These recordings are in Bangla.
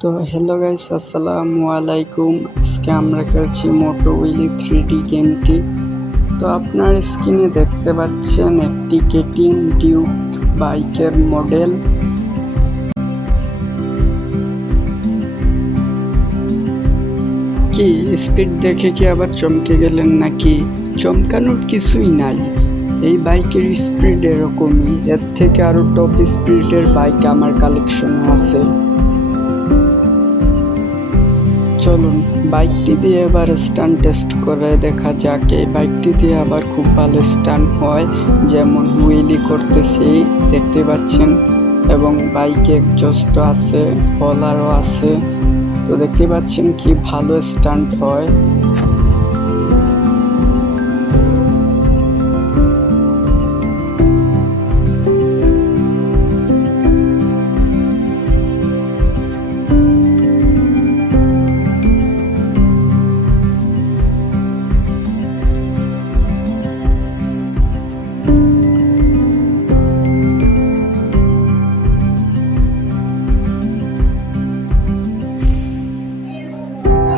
তো হ্যালো গাইস, আসসালামু আলাইকুম। আজকে আমরা খেলছি মোটো উইলি 3D গেমটি। তো আপনার স্ক্রিনে দেখতে পাচ্ছেন একটি কেটিএম ডিউক বাইকের মডেল। কি স্পিড দেখে কি আবার চমকে গেলেন নাকি? চমকানোর কিছুই নাই, এই বাইকের স্পিড এরকমই, এর থেকে আরও টপ স্পিডের বাইক আমার কালেকশনে আছে। চলুন বাইকটি দিয়ে এবার স্টান্ট টেস্ট করে দেখা যাক। এই বাইকটি দিয়ে আবার খুব ভালো স্টান্ট হয়, যেমন হুইলি করতেছি দেখতে পাচ্ছেন, এবং বাইকে এক্সস্ট আছে, হলারও আছে। তো দেখতে পাচ্ছেন কি ভালো স্টান্ট হয়।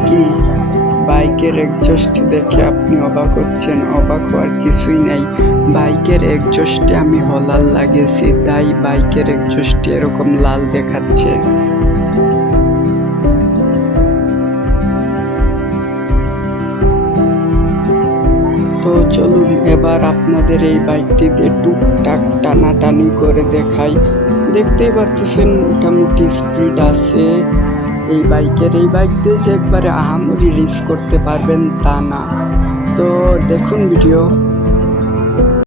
কি বাইকের এক্সস্ট দেখে আপনি অবাক হচ্ছেন? অবাক হওয়ার কিছুই নাই, বাইকের এক্সস্টে আমি হলার লাগিয়েছি, তাই বাইকের এক্সস্টে এরকম লাল দেখাচ্ছে। তো চলুন এবার আপনাদের এই বাইকটি দিয়ে টুকটাক টানাটানি করে দেখাই। দেখতেই পারতেছেন মোটামুটি স্পিড আছে এই বাইকের। এই বাইক দিয়ে যে একবারে আহামরি রেস করতে পারবেন তা না। তো দেখুন ভিডিও।